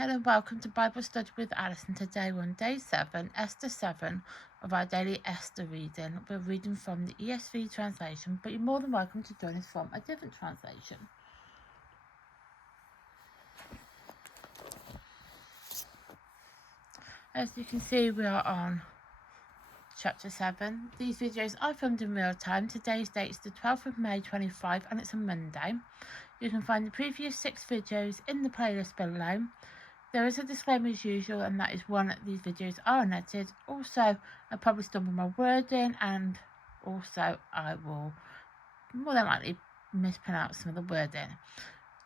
Hello and welcome to Bible Study with Alison. Today we're on day 7, Esther 7 of our daily Esther reading. We're reading from the ESV translation, but you're more than welcome to join us from a different translation. As you can see, we are on chapter 7. These videos are filmed in real time. Today's date is the 12th of May 25 and it's a Monday. You can find the previous 6 videos in the playlist below. There is a disclaimer as usual, and that is one that these videos are unedited. Also, I probably stumble my wording, and also I will more than likely mispronounce some of the wording.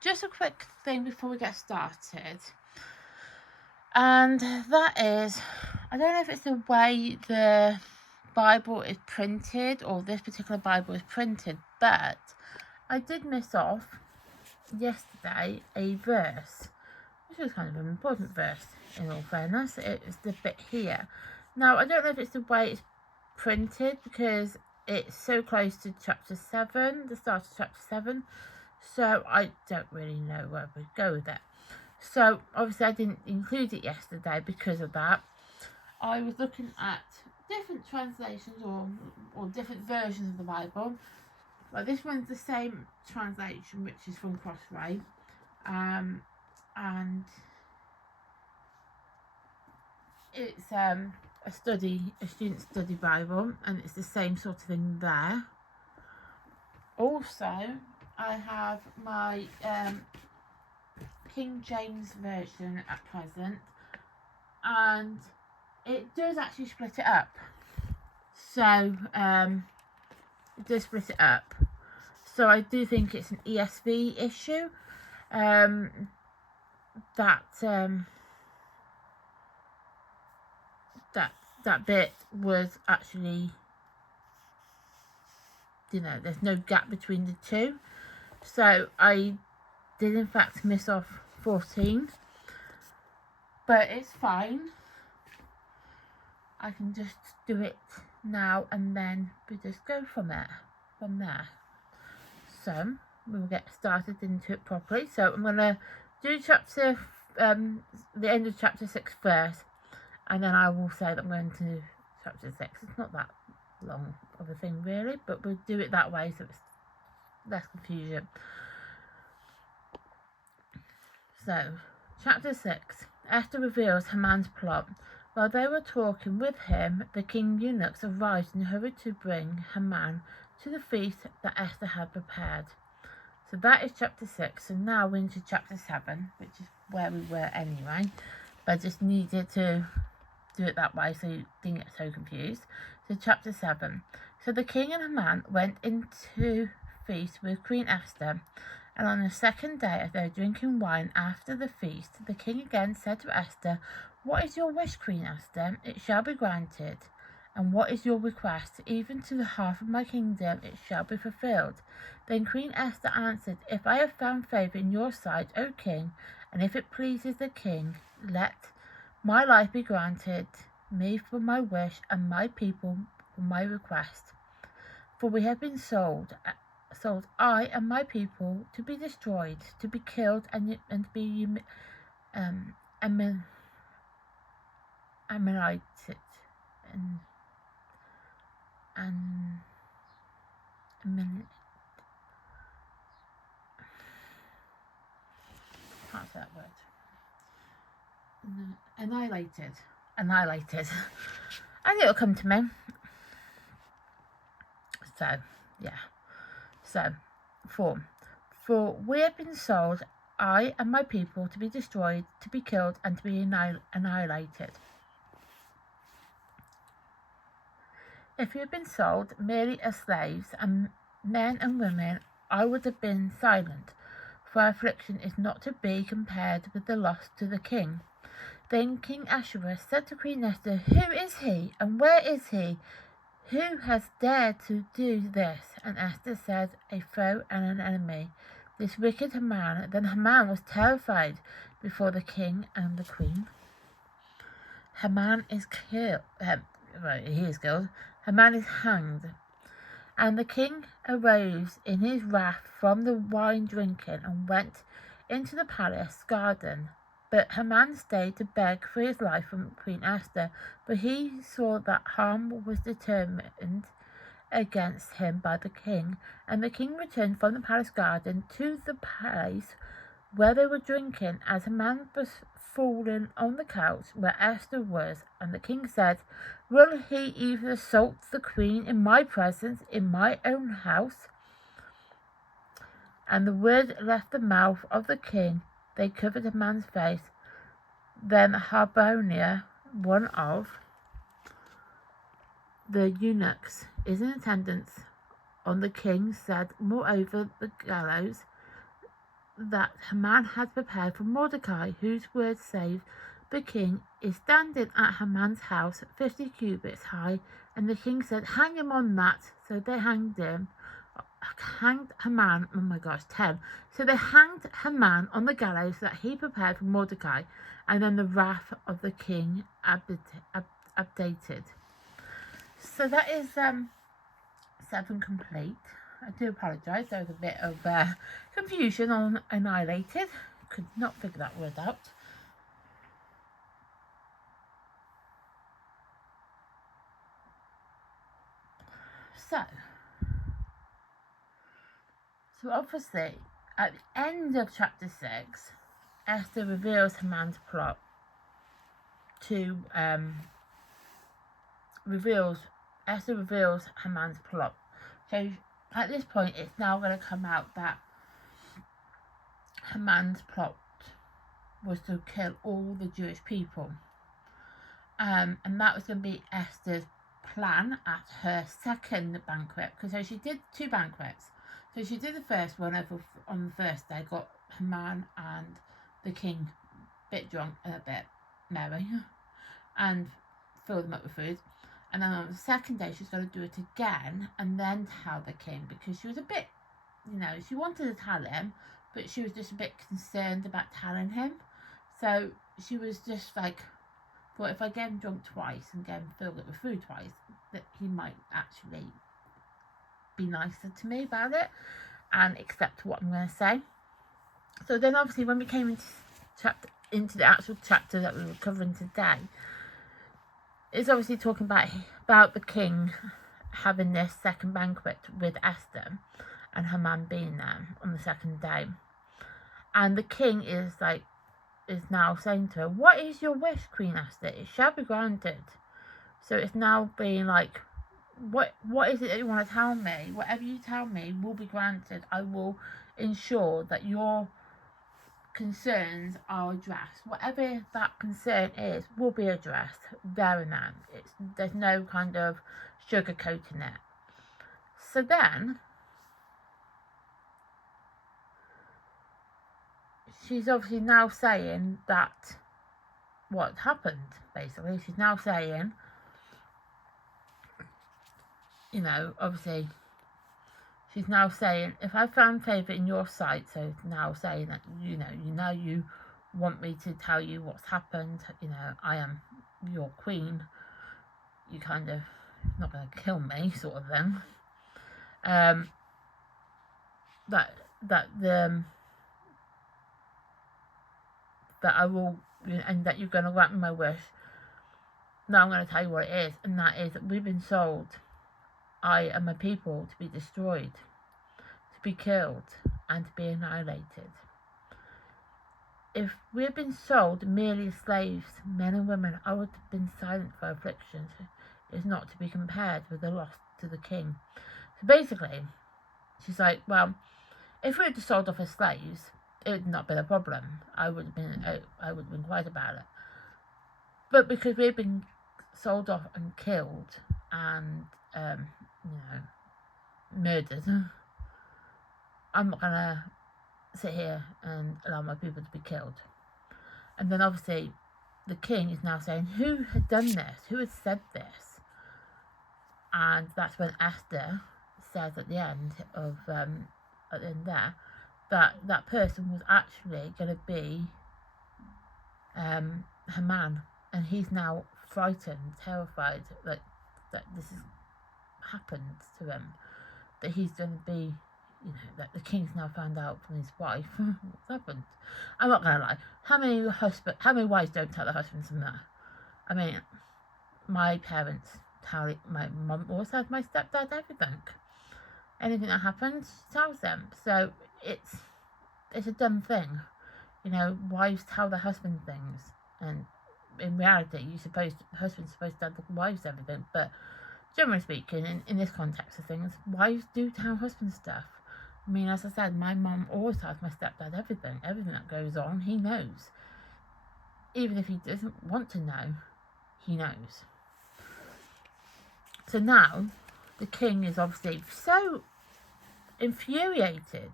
Just a quick thing before we get started, and that is, I don't know if it's the way the Bible is printed or this particular Bible is printed, but I did miss off yesterday a verse. This is kind of an important verse, in all fairness. It's the bit here. Now, I don't know if it's the way it's printed, because it's so close to chapter 7, the start of chapter 7, so I don't really know where we go with it. So, obviously, I didn't include it yesterday because of that. I was looking at different translations or different versions of the Bible. Like, this one's the same translation, which is from Crossway. And it's a student study Bible, and it's the same sort of thing there. Also, I have my King James version at present, and it does actually split it up. So it does split it up. So I do think it's an ESV issue. That bit was actually, there's no gap between the two. So I did in fact miss off 14, but it's fine. I can just do it now and then we just go from there. So we'll get started into it properly. So I'm going to do the end of chapter 6 first, and then I will say that I'm going to chapter 6. It's not that long of a thing really, but we'll do it that way so it's less confusion. So, chapter 6. Esther reveals Haman's plot. While they were talking with him, the king eunuchs arrived and hurried to bring Haman to the feast that Esther had prepared. So that is chapter 6. So now we're into chapter 7, which is where we were anyway. But I just needed to do it that way so you didn't get so confused. So chapter 7. So the king and Haman went into feast with Queen Esther. And on the second day, as they were drinking wine after the feast, the king again said to Esther, "What is your wish, Queen Esther? It shall be granted. And what is your request? Even to the half of my kingdom it shall be fulfilled." Then Queen Esther answered, "If I have found favour in your sight, O king, and if it pleases the king, let my life be granted me for my wish, and my people for my request. For we have been sold, I and my people, to be destroyed, to be killed, and to be annihilated, can't say that word. Annihilated. And it'll come to me. So, yeah. So, 4. For we have been sold, I and my people, to be destroyed, to be killed, and to be annihilated. If you had been sold merely as slaves, and men and women, I would have been silent, for our affliction is not to be compared with the loss to the king. Then King Ahasuerus said to Queen Esther, "Who is he, and where is he? Who has dared to do this?" And Esther said, "A foe and an enemy, this wicked Haman." Then Haman was terrified before the king and the queen. Haman is killed. He is killed. Haman is hanged. And the king arose in his wrath from the wine drinking and went into the palace garden. But Haman stayed to beg for his life from Queen Esther, for he saw that harm was determined against him by the king. And the king returned from the palace garden to the place where they were drinking, as Haman was fallen on the couch where Esther was. And the king said, "Will he even assault the queen in my presence, in my own house?" And the word left the mouth of the king. They covered Haman's face. Then Harbona, one of the eunuchs is in attendance on the king, said, "Moreover, the gallows that Haman had prepared for Mordecai, whose word saved the king, is standing at Haman's house, 50 cubits high." And the king said, "Hang him on that." So they hanged Haman, 10. So they hanged Haman on the gallows that he prepared for Mordecai, and then the wrath of the king updated. So that is 7 complete. I do apologise, there was a bit of confusion on annihilated. Could not figure that word out. So obviously, at the end of chapter 6, Esther reveals Haman's plot to Esther reveals Haman's plot. So at this point, it's now going to come out that Haman's plot was to kill all the Jewish people. And that was going to be Esther's plan at her second banquet. Because she did 2 banquets. So she did the first one on the first day, got Haman and the king a bit drunk and a bit merry, and filled them up with food. And then on the second day, she's going to do it again and then tell the king, because she was a bit, she wanted to tell him, but she was just a bit concerned about telling him. So she was just like, thought if I get him drunk twice and get him filled up with food twice, that he might actually be nicer to me about it and accept what I'm going to say. So then obviously when we came into the actual chapter that we were covering today, it's obviously talking about the king having this second banquet with Esther and Haman being there on the second day. And the king is now saying to her, "What is your wish, Queen Esther? It shall be granted." So it's now being like, what is it that you want to tell me? Whatever you tell me will be granted. I will ensure that your concerns are addressed. Whatever that concern is will be addressed there and then. There's no kind of sugarcoating it. So then she's obviously now saying that what happened, basically. She's now saying, obviously, she's now saying, if I found favour in your sight, so now saying that, you want me to tell you what's happened, I am your queen, you kind of not going to kill me, sort of thing. That I will, and that you're going to grant me my wish. Now I'm going to tell you what it is, and that is that we've been sold, I and my people, to be destroyed, to be killed, and to be annihilated. If we had been sold merely as slaves, men and women, I would have been silent for afflictions. It is not to be compared with the loss to the king. So basically, she's like, well, if we had sold off as slaves, it would not been a problem. I would have been quiet about it. But because we've been sold off and killed and murdered, I'm not gonna sit here and allow my people to be killed. And then obviously the king is now saying, who had done this? Who had said this? And that's when Esther says at the end there, that person was actually going to be Haman, and he's now frightened, terrified that this has happened to him, that he's going to be, you know, that the king's now found out from his wife what's happened. I'm not gonna lie. How many wives don't tell their husbands that? I mean, my parents tell my mum always tells my stepdad everything. Anything that happens, she tells them. So it's a dumb thing. You know, wives tell their husband things, and in reality, husband's supposed to tell the wives everything. But generally speaking, in this context of things, wives do tell husbands stuff. I mean, as I said, my mum always tells my stepdad everything that goes on. He knows, even if he doesn't want to know, he knows. So now, the king is obviously so infuriated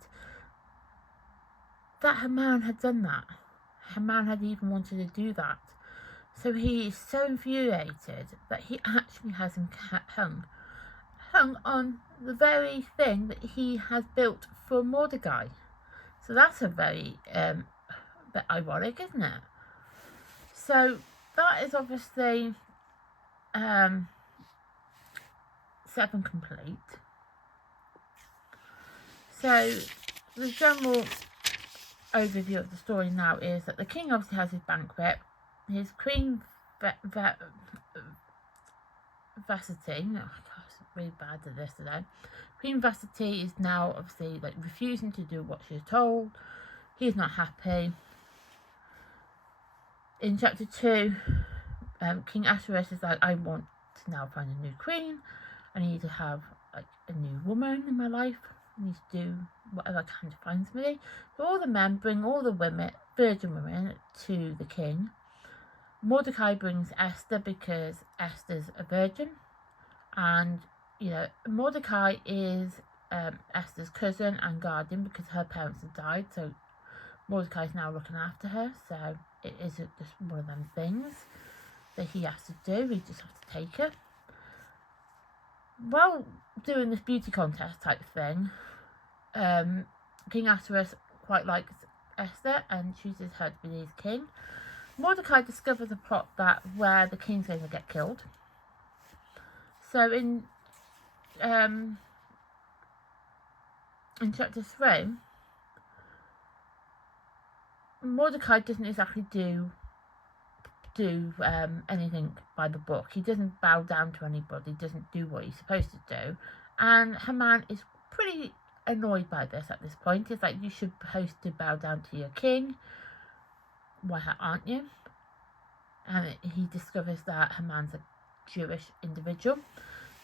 that Haman had done that. Haman had even wanted to do that. So he is so infuriated that he actually has him hung on the very thing that he has built for Mordecai. So that's a very bit ironic, isn't it? So that is obviously 7 complete. So the general overview of the story now is that the king obviously has his banquet. His queen Vashti, oh gosh, I'm really bad at this today. Queen Vashti is now obviously like refusing to do what she's told. He's not happy. In chapter 2, King Ahasuerus is like, I want to now find a new queen. I need to have like a new woman in my life. I need to do whatever I can to find somebody. So all the men bring all the virgin women to the king. Mordecai brings Esther because Esther's a virgin, and you know, Mordecai is Esther's cousin and guardian because her parents have died, so Mordecai is now looking after her. So it isn't just one of them things that he has to do, he just has to take her. While doing this beauty contest type thing, King Ahasuerus quite likes Esther and chooses her to be his king. Mordecai discovers a plot that where the king's going to get killed. So in chapter 3, Mordecai doesn't exactly do anything by the book. He doesn't bow down to anybody, doesn't do what he's supposed to do, and Haman is pretty annoyed by this at this point. It's like, you should be supposed to bow down to your king. Why aren't you? And he discovers that Haman's a Jewish individual.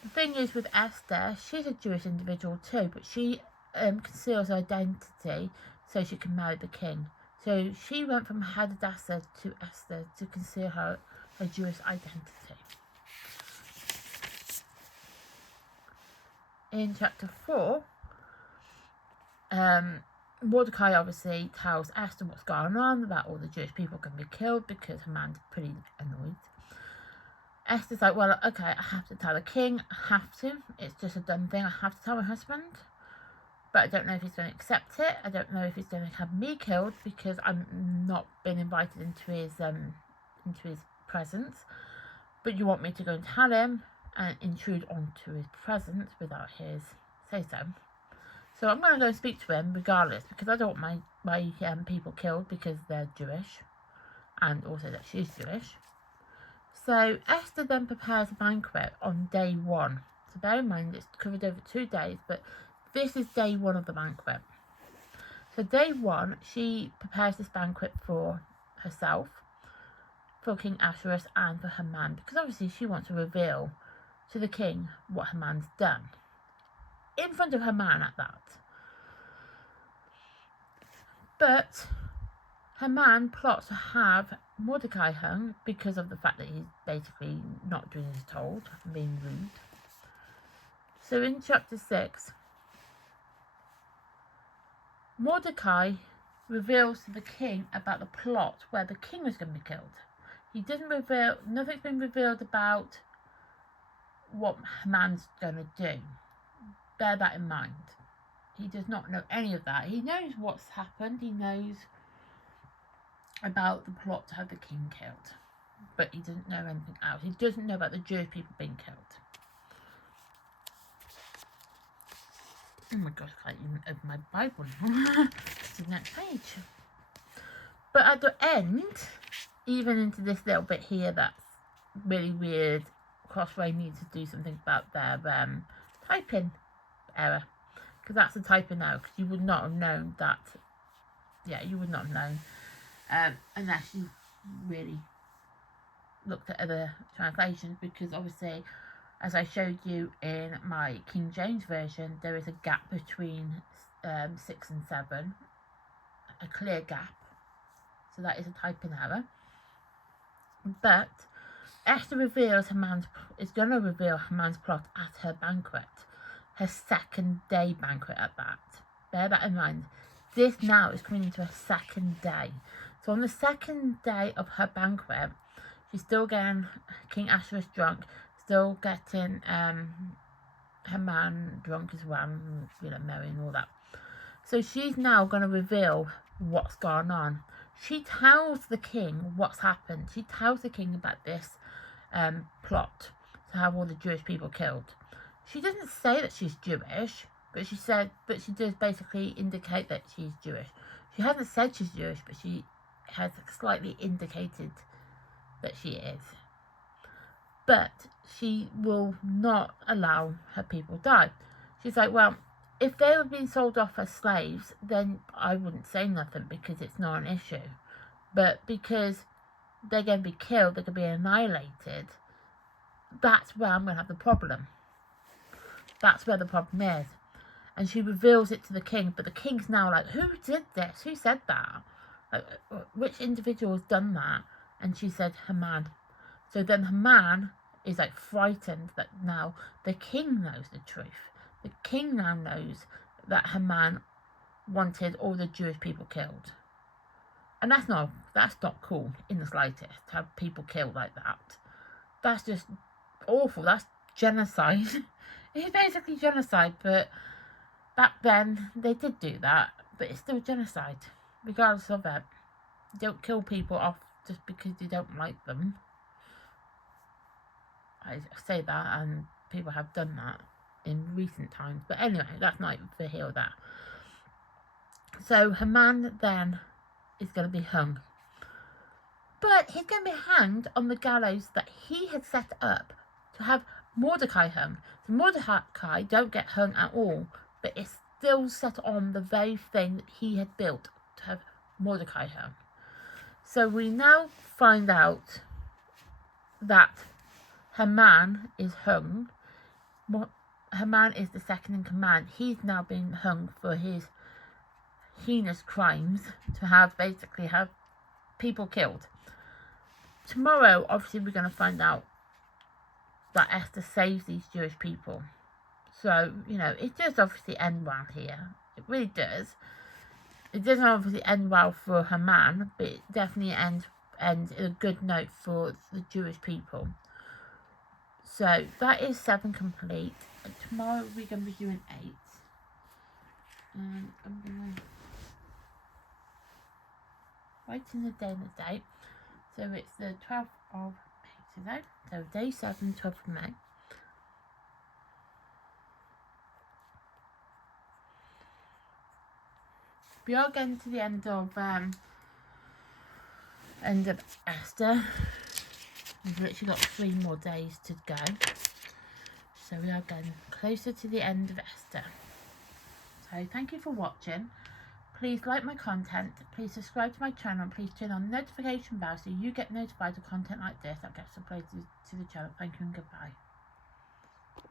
The thing is with Esther, she's a Jewish individual too, but she conceals her identity so she can marry the king. So she went from Hadassah to Esther to conceal her Jewish identity. In chapter 4, Mordecai obviously tells Esther what's going on, that all the Jewish people can be killed because Haman's pretty annoyed. Esther's like, well, okay, I have to tell the king, I have to. It's just a dumb thing, I have to tell my husband. But I don't know if he's going to accept it. I don't know if he's going to have me killed because I'm not been invited into his presence. But you want me to go and tell him and intrude onto his presence without his say-so. So I'm going to go and speak to him regardless, because I don't want my people killed because they're Jewish, and also that she's Jewish. So Esther then prepares a banquet on day 1. So bear in mind it's covered over 2 days, but this is day 1 of the banquet. So day 1, she prepares this banquet for herself, for King Ahasuerus, and for Haman, because obviously she wants to reveal to the king what Haman's done. In front of Haman at that. But Haman plots to have Mordecai hung because of the fact that he's basically not doing as told and being rude. So in chapter 6, Mordecai reveals to the king about the plot where the king was going to be killed. He doesn't reveal, nothing's been revealed about what Haman's going to do. Bear that in mind. He does not know any of that. He knows what's happened. He knows about the plot to have the king killed. But he doesn't know anything else. He doesn't know about the Jewish people being killed. Oh my gosh, I can't even open my Bible now. It's the next page. But at the end, even into this little bit here that's really weird, Crossway needs to do something about their typing error. Because that's a typing error, because you would not have known that. Yeah, you would not have known unless you really looked at other translations, because obviously, as I showed you in my King James version, there is a gap between 6 and 7, a clear gap, so that is a typing error. But Esther is going to reveal Haman's plot at her banquet, her second day banquet at that. Bear that in mind. This now is coming into her second day. So on the second day of her banquet, she's still getting King Ahasuerus drunk, still getting Haman drunk as well, merry and all that. So she's now going to reveal what's gone on. She tells the king what's happened. She tells the king about this plot to have all the Jewish people killed. She doesn't say that she's Jewish, but she does basically indicate that she's Jewish. She hasn't said she's Jewish, but she has slightly indicated that she is. But she will not allow her people die. She's like, well, if they were being sold off as slaves, then I wouldn't say nothing because it's not an issue. But because they're going to be killed, they're going to be annihilated, that's where I'm going to have the problem. That's where the problem is. And she reveals it to the king, but the king's now like, who did this? Who said that? Like, which individual has done that? And she said, Haman. So then Haman is like frightened that now the king knows the truth. The king now knows that Haman wanted all the Jewish people killed. And that's not cool in the slightest, to have people killed like that. That's just awful. That's genocide. It's basically genocide, but back then they did do that, but it's still genocide, regardless of it. You don't kill people off just because you don't like them. I say that, and people have done that in recent times. But anyway, that's not for here or there. So Haman then is going to be hung. But he's going to be hanged on the gallows that he had set up to have Mordecai hung. So Mordecai don't get hung at all, but it's still set on the very thing that he had built to have Mordecai hung. So we now find out that Haman is hung. Haman is the second in command. He's now being hung for his heinous crimes to have people killed. Tomorrow, obviously, we're going to find out that Esther saves these Jewish people. So, it does obviously end well here. It really does. It doesn't obviously end well for Haman, but it definitely ends in a good note for the Jewish people. So, that is 7 complete. And tomorrow, we're going to be doing 8. And I'm going to write in the day and the date. So it's the 12th of May today. So day 7, 12th of May. We are getting to the end of Esther. We've literally got 3 more days to go. So we are getting closer to the end of Esther. So thank you for watching. Please like my content, please subscribe to my channel, and please turn on the notification bell so you get notified of content like this that gets uploaded to the channel. Thank you and goodbye.